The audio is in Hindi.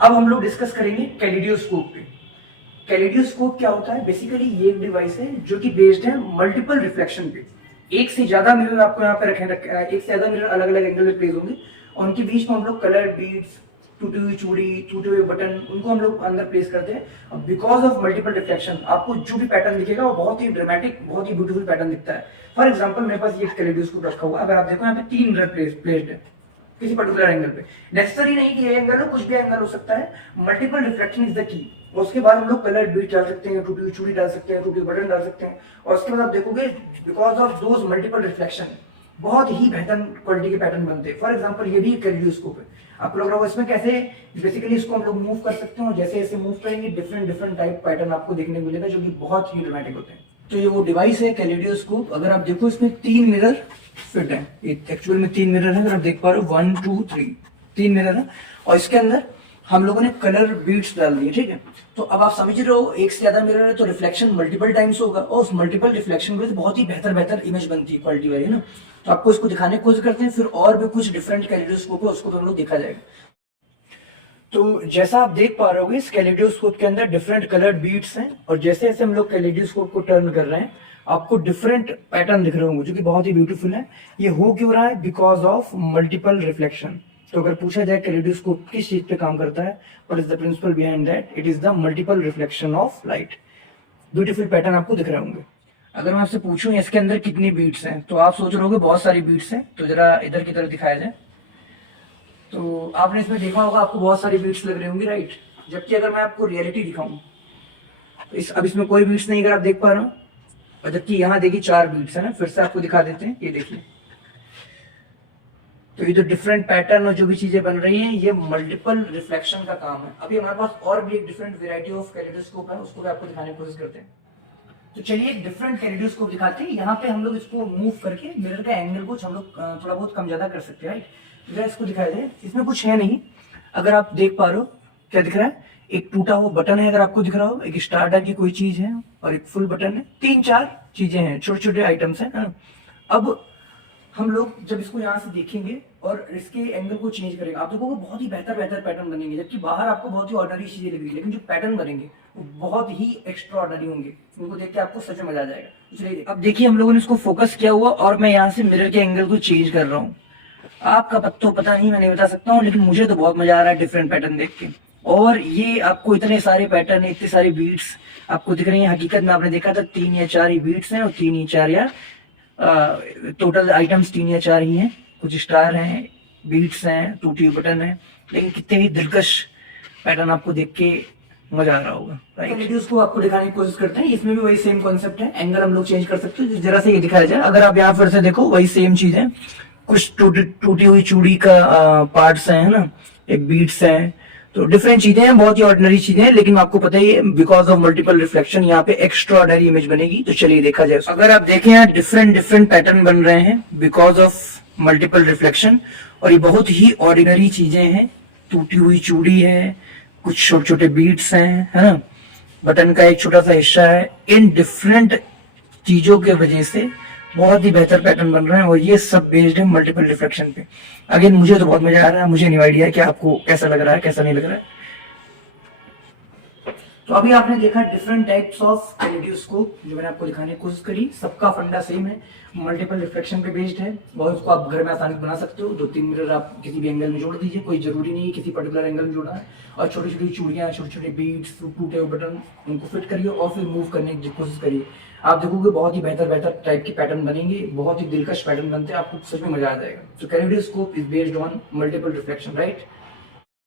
अब हम लोग डिस्कस करेंगे कैलिडियोस्कोप पे। कैलिडियोस्कोप क्या होता है? बेसिकली ये एक डिवाइस है जो कि बेस्ड है मल्टीपल रिफ्लेक्शन पे। एक से ज्यादा मिरर आपको यहाँ पे एक से ज्यादा मिरर अलग अलग एंगल में प्लेस होंगे और उनके बीच में हम लोग कलर बीड्स, टूटी हुई चूड़ी, टूटे हुए बटन, उनको हम लोग अंदर प्लेस करते हैं। बिकॉज ऑफ मल्टीपल रिफ्लेक्शन आपको जो भी पैटर्न दिखेगा वो बहुत ही ड्रामेटिक, बहुत ही ब्यूटीफुल पैटर्न दिखता है। फॉर एग्जाम्पल मेरे पास ये कैलिडोस्कोप रखा हुआ है, अगर आप देखो यहाँ पे 3 मिरर प्लेस्ड है किसी पर्टिकुलर एंगल पे। नेसेसरी नहीं कि ये एंगल हो, कुछ भी एंगल हो सकता है। Multiple reflection is the key. उसके बाद हम लोग कलर बीट डाल सकते हैं, टूटी हुई चूड़ी डाल सकते हैं, टूटे बटन डाल सकते हैं और उसके बाद आप देखोगे because of those multiple reflection बहुत ही बेहतर क्वालिटी के पैटर्न बनते हैं। फॉर एग्जाम्पल ये भी एक कैलिडोस्कोप है, आपको लग रहा होगा इसमें कैसे बेसिकली इसको हम लोग मूव कर सकते हैं और जैसे जैसे मूव करेंगे डिफरेंट डिफरेंट टाइप पैटर्न आपको देखने को मिलेगा जो कि बहुत ही ड्रामेटिक होते हैं। तो ये वो डिवाइस है कैलिडोस्कोप। अगर आप देखो इसमें 3 मिरर फिट है, एक्चुअल में 3 मिरर है, अगर आप देख पा रहे हो 1 2 3 3 मिरर है और इसके अंदर हम लोगों ने कलर बीड्स डाल दिए, ठीक है। तो अब आप समझ रहे हो एक से ज्यादा मिरर है तो रिफ्लेक्शन मल्टीपल टाइम्स होगा और उस मल्टीपल रिफ्लेक्शन की बहुत ही बेहतर इमेज बनती है, क्वालिटी वाली ना। तो आपको इसको दिखाने की कोशिश करते हैं, फिर और भी कुछ डिफरेंट कैलिडोस्कोप है उसको भी हम लोग देखा जाएगा। तो जैसा आप देख पा रहे हो इस कैलिडोस्कोप के अंदर डिफरेंट कलर्ड बीड्स हैं और जैसे जैसे हम लोग कैलिडोस्कोप को टर्न कर रहे हैं आपको डिफरेंट पैटर्न दिख रहे होंगे जो कि बहुत ही ब्यूटीफुल है। ये हो क्यों रहा है? Because of multiple reflection. तो अगर पूछा जाए कैलिडोस्कोप किस चीज पे काम करता है, what is the principle behind that? It is the multiple reflection of light. Beautiful pattern आपको दिख रहे होंगे। अगर मैं आपसे पूछूं इसके अंदर कितनी बीट्स हैं तो आप सोच रहे होगे बहुत सारी बीट्स हैं। तो जरा इधर की तरफ दिखाया जाए तो आपने इसमें देखा होगा आपको बहुत सारी बीट्स लग रही होंगी, राइट। जबकि अगर मैं आपको रियलिटी दिखाऊं तो अब इसमें कोई बीट्स नहीं, अगर आप देख पा रहे हो। और जबकि यहाँ देखिए 4 बीट्स है ना। फिर से आपको दिखा देते हैं, ये देखिए। तो ये जो डिफरेंट पैटर्न और जो भी चीजें बन रही हैं ये मल्टीपल रिफ्लेक्शन का काम है। अभी हमारे पास और भी एक डिफरेंट वेराइटी ऑफ कैलिडोस्कोप है, उसको भी आपको दिखाने की कोशिश करते हैं। तो चलिए एक डिफरेंट कैलिडोस्कोप दिखाते हैं। यहाँ पे हम लोग इसको मूव करके मिरर का एंगल को हम लोग थोड़ा बहुत कम ज्यादा कर सकते हैं, राइट। जरा इसको दिखाई दे, इसमें कुछ है नहीं। अगर आप देख पा रहे हो क्या दिख रहा है? एक टूटा हुआ बटन है, अगर आपको दिख रहा हो, एक स्टार टाइप की कोई चीज है और एक फुल बटन है। 3-4 चीजें हैं, छोटे छोटे आइटम्स हैं। अब हम लोग जब इसको यहाँ से देखेंगे और इसके एंगल को चेंज करेंगे आप देखोगे बहुत ही बेहतर पैटर्न बनेंगे। जबकि बाहर आपको बहुत ही ऑर्डिनरी चीजें लगेगी लेकिन जो पैटर्न बनेंगे वो बहुत ही एक्स्ट्रा ऑर्डिनरी होंगे। उनको देख के आपको सच में मजा आ जाएगा। इसलिए अब देखिए हम लोगों ने इसको फोकस किया हुआ और मैं यहाँ से मिरर के एंगल को चेंज कर रहा हूँ। आपका तो पता नहीं, मैं नहीं बता सकता हूँ, लेकिन मुझे तो बहुत मजा आ रहा है डिफरेंट पैटर्न देख के। और ये आपको इतने सारे पैटर्न, इतने सारी बीट्स आपको दिख रही हैं। हकीकत में आपने देखा था 3 या 4 ही बीट्स हैं और 3 या 4 या टोटल आइटम्स 3 या 4 ही हैं। कुछ स्टार हैं, बीट्स हैं, टूटी हुई बटन है, लेकिन कितने ही दिलकश पैटर्न आपको देख के मजा आ रहा होगा, राइट। उसको आपको दिखाने की कोशिश करते हैं। इसमें भी वही सेम कॉन्सेप्ट है, एंगल हम लोग चेंज कर सकते हैं। जरा से ये दिखाया जाए, अगर आप यहाँ फिर से देखो वही सेम चीज है। कुछ टूटी हुई चूड़ी का पार्ट्स है ना, एक बीट्स है। तो डिफरेंट चीजें हैं, बहुत ही ऑर्डिनरी चीजें हैं, लेकिन आपको पता ही है बिकॉज ऑफ मल्टीपल रिफ्लेक्शन यहाँ पे एक्स्ट्रा ऑर्डिनरी इमेज बनेगी। तो चलिए देखा जाए। अगर आप देखें यहाँ डिफरेंट पैटर्न बन रहे हैं बिकॉज ऑफ मल्टीपल रिफ्लेक्शन और ये बहुत ही ऑर्डिनरी चीजें हैं। टूटी हुई चूड़ी है, कुछ छोटे छोटे बीट्स हैं, है ना, बटन का एक छोटा सा हिस्सा है। इन डिफरेंट चीजों के वजह से बहुत ही बेहतर पैटर्न बन रहे हैं और ये सब बेस्ड है मल्टीपल रिफ्लेक्शन पे। अगेन मुझे तो बहुत मजा आ रहा है, मुझे नहीं आइडिया कि आपको कैसा लग रहा है, कैसा नहीं लग रहा है। तो अभी आपने देखा डिफरेंट टाइप्स ऑफ कैलिडोस्कोप जो मैंने आपको दिखाने की कोशिश करी। सबका फंडा सेम है, मल्टीपल रिफ्लेक्शन पे बेस्ड है और उसको आप घर में आसानी से बना सकते हो। 2-3 मिरर आप किसी भी एंगल में जोड़ दीजिए, कोई जरूरी नहीं है किसी पर्टिकुलर एंगल में जोड़ना है। और छोटी छोटी चूड़ियाँ, छोटे छोटे बीड्स, टूटे हुए बटन, उनको फिट करिए और फिर मूव करने की कोशिश करिए। आप देखोगे बहुत ही बेहतर टाइप के पैटर्न बनेंगे, बहुत ही दिलकश पैटर्न बनते हैं, आपको सच में मजा आ जाएगा। तो kaleidoscope is based on multiple reflection, right.